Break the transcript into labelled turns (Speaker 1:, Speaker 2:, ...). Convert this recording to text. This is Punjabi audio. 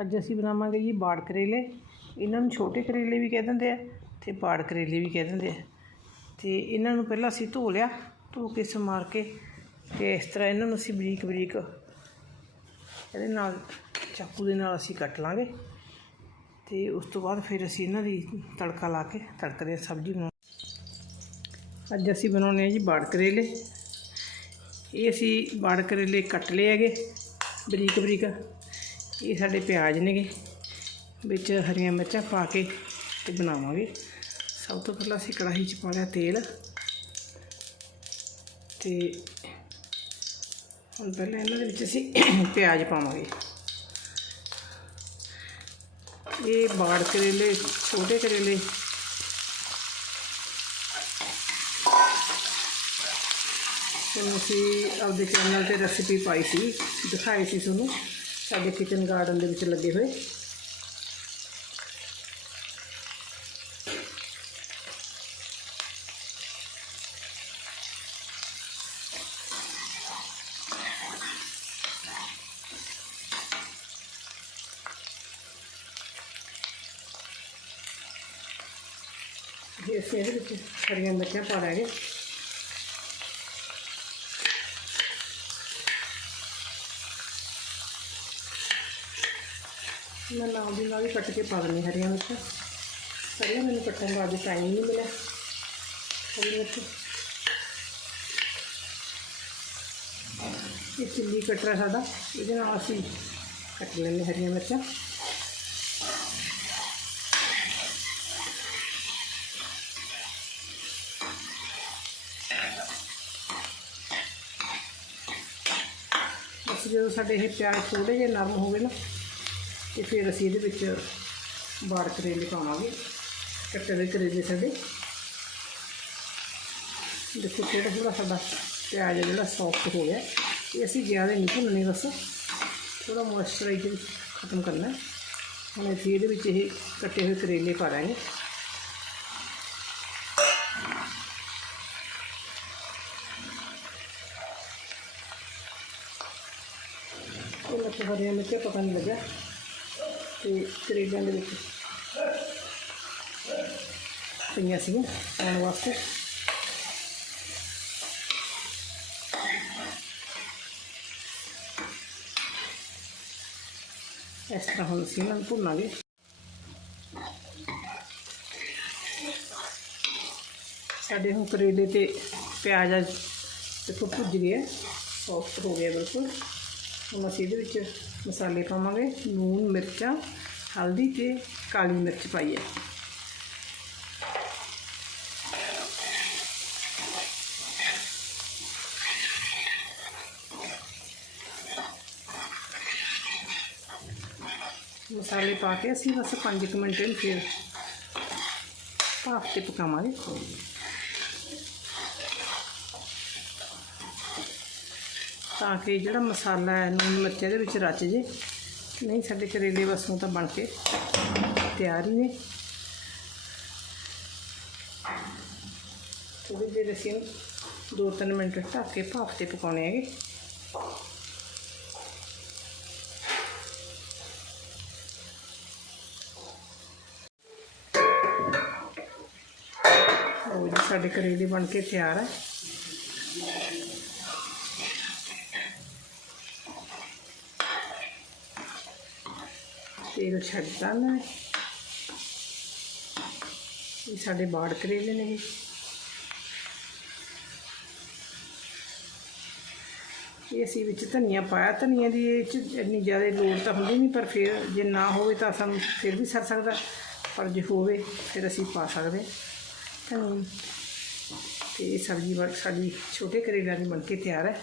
Speaker 1: ਅੱਜ ਅਸੀਂ ਬਣਾਵਾਂਗੇ ਜੀ ਬਾੜ ਕਰੇਲੇ। ਇਹਨਾਂ ਨੂੰ ਛੋਟੇ ਕਰੇਲੇ ਵੀ ਕਹਿ ਦਿੰਦੇ ਆ ਤੇ ਬਾੜ ਕਰੇਲੇ ਵੀ ਕਹਿ ਦਿੰਦੇ ਆ। ਤੇ ਇਹਨਾਂ ਨੂੰ ਪਹਿਲਾਂ ਅਸੀਂ ਧੋ ਲਿਆ, ਧੋ ਕੇ ਸਮਾਰ ਕੇ ਤੇ ਇਸ ਤਰ੍ਹਾਂ ਇਹਨਾਂ ਨੂੰ ਅਸੀਂ ਬਰੀਕ ਬਰੀਕ ਇਹਦੇ ਨਾਲ ਚਾਕੂ ਦੇ ਨਾਲ ਅਸੀਂ ਕੱਟ ਲਾਂਗੇ। ਤੇ ਉਸ ਤੋਂ ਬਾਅਦ ਫਿਰ ਅਸੀਂ ਇਹਨਾਂ ਦੀ ਤੜਕਾ ਲਾ ਕੇ ਤੜਕਦੇ ਹਾਂ ਸਬਜ਼ੀ ਬਣਾ ਅੱਜ ਅਸੀਂ ਬਣਾਉਣੇ ਆ ਜੀ ਬਾੜ ਕਰੇਲੇ। ਇਹ ਅਸੀਂ ਬਾੜ ਕਰੇਲੇ ਕੱਟ ਲਏ ਹੈਗੇ ਬਰੀਕ ਬਰੀਕ। ਇਹ ਸਾਡੇ ਪਿਆਜ਼ ਨੇਗੇ, ਵਿੱਚ ਹਰੀਆਂ ਮਿਰਚਾਂ ਪਾ ਕੇ ਤੇ ਬਣਾਵਾਂਗੇ। ਸਭ ਤੋਂ ਪਹਿਲਾਂ ਅਸੀਂ ਕੜਾਹੀ 'ਚ ਪਾ ਲਿਆ ਤੇਲ। ਤੇ ਹੁਣ ਪਹਿਲਾਂ ਇਹਨਾਂ ਦੇ ਵਿੱਚ ਅਸੀਂ ਪਿਆਜ਼ ਪਾਵਾਂਗੇ। ਇਹ ਬਾੜ ਕਰੇਲੇ, ਛੋਟੇ ਕਰੇਲੇ। ਤੁਹਾਨੂੰ ਅਸੀਂ ਆਪਦੇ ਚੈਨਲ ਤੇ ਰੈਸਿਪੀ ਪਾਈ ਸੀ, ਦਿਖਾਈ ਸੀ ਤੁਹਾਨੂੰ। ਸਾਡੇ ਕਿਚਨ ਗਾਰਡਨ ਦੇ ਵਿੱਚ ਲੱਗੇ ਹੋਏ। ਇਹ ਅਸੀਂ ਇਹਦੇ ਵਿੱਚ ਹਰੀਆਂ ਮਿਰਚਾਂ ਪਾ ਦਾਂਗੇ ਮੈਂ ਨਾਲ ਦੀ ਨਾਲ ਹੀ ਕੱਟ ਕੇ ਪਾ ਦਿੰਦੀ ਹਰੀਆਂ ਮਿਰਚਾਂ। ਹਰੀਆਂ ਮੈਨੂੰ ਕੱਟਣ ਦਾ ਅੱਜ ਟਾਈਮ ਨਹੀਂ ਮਿਲਿਆ। ਹਰੀ ਮਿਰਚ। ਇਹ ਚਿੱਲੀ ਕਟਰ ਹੈ ਸਾਡਾ। ਇਹਦੇ ਨਾਲ ਅਸੀਂ ਕੱਟ ਲੈਂਦੇ ਹਰੀਆਂ ਮਿਰਚਾਂ। ਅਸੀਂ ਜਦੋਂ ਸਾਡੇ ਇਹ ਪਿਆਜ਼ ਥੋੜੇ ਜਿਹੇ ਨਰਮ ਹੋ ਗਏ ਨਾ ਤੇ ਫਿਰ ਅਸੀਂ ਇਹਦੇ ਵਿੱਚ ਬਾੜ ਕਰੇਲੇ ਪਾਵਾਂਗੇ ਕੱਟੇ ਹੋਏ ਕਰੇਲੇ ਸਾਡੇ। ਦੇਖੋ ਥੋੜਾ ਥੋੜਾ ਸਾਡਾ ਪਿਆਜ਼ ਜਿਹੜਾ ਸੌਫਟ ਹੋ। ਗਿਆ ਇਹ ਅਸੀਂ ਜ਼ਿਆਦਾ ਨਹੀਂ ਭੁੰਨਣੇ, ਬਸ ਥੋੜਾ ਮੋਇਸਚਰਾਈਜ਼ਰ ਖਤਮ ਕਰਨਾ ਹੁਣ ਅਸੀਂ ਇਹਦੇ ਵਿੱਚ ਇਹ ਕੱਟੇ ਹੋਏ ਕਰੇਲੇ ਪਾ ਦਾਂਗੇ। ਇਹ ਲੱਤ ਹਰੀਆਂ ਮਿਰਚਾਂ ਪਤਾ ਨਹੀਂ ਲੱਗਿਆ। ਤੇ ਕਰੇਲਿਆਂ ਦੇ ਵਿੱਚ। ਪਈਆਂ ਸੀਗੀਆਂ ਪਾਉਣ ਵਾਸਤੇ। ਇਸ ਤਰ੍ਹਾਂ ਹੁਣ ਅਸੀਂ ਇਹਨਾਂ ਨੂੰ ਭੁੰਨਾਂਗੇ। ਸਾਡੇ ਹੁਣ ਕਰੇਲੇ ਤੇ ਪਿਆਜ਼ ਆ ਦੇਖੋ ਭੁੱਜ ਗਿਆ ਸੌਫਟ ਹੋ ਗਿਆ ਬਿਲਕੁਲ। ਹੁਣ ਅਸੀਂ ਇਹਦੇ ਵਿੱਚ ਮਸਾਲੇ ਪਾਵਾਂਗੇ ਲੂਣ ਮਿਰਚਾਂ, ਹਲਦੀ ਤੇ ਕਾਲੀ ਮਿਰਚ ਪਾਈ ਹੈ। ਮਸਾਲੇ ਪਾ ਕੇ ਅਸੀਂ ਬਸ 5 ਮਿੰਟ ਨੂੰ ਫਿਰ ਭਾਫ ਤੇ ਪਕਾਵਾਂਗੇ। ਤਾਂ ਕਿ ਜਿਹੜਾ ਮਸਾਲਾ ਹੈ ਨੂਨ ਮਿਰਚ ਇਹਦੇ ਵਿੱਚ ਰਚ ਜੇ। ਨਹੀਂ, ਸਾਡੇ ਕਰੇਲੇ ਵਸੋਂ ਤਾਂ ਬਣ ਕੇ ਤਿਆਰ ਹੀ ਨੇ। ਥੋੜੀ ਦੇਰ ਅਸੀਂ ਦੋ ਤਿੰਨ ਮਿੰਟ ਢੱਕ ਕੇ ਭਾਫ ਤੇ ਪਕਾਉਣੇ ਹੈਗੇ। ਉਹ ਸਾਡੇ ਕਰੇਲੇ ਬਣ ਕੇ ਤਿਆਰ ਹੈ ਤੇਲ ਛੱਡਦਾ ਨਾ ਇਹ ਸਾਡੇ ਬਾੜ ਕਰੇਲੇ ਨੇ ਇਹ। ਅਸੀਂ ਵਿੱਚ ਧਨੀਆ ਪਾਇਆ, ਧਨੀਆ ਦੀ ਇਹ 'ਚ ਇੰਨੀ ਜ਼ਿਆਦਾ ਲੋੜ ਤਾਂ ਹੁੰਦੀ ਨਹੀਂ, ਪਰ ਫਿਰ ਜੇ ਨਾ ਹੋਵੇ ਤਾਂ ਸਾਨੂੰ ਫਿਰ ਵੀ ਸਰ ਸਕਦਾ। ਪਰ ਜੇ ਹੋਵੇ, ਫਿਰ ਅਸੀਂ ਪਾ ਸਕਦੇ। ਧਨੀਆ। ਤੇ ਇਹ ਸਬਜ਼ੀ ਸਾਡੀ ਛੋਟੇ ਕਰੇਲਿਆਂ ਦੀ ਬਣ ਕੇ ਤਿਆਰ ਹੈ।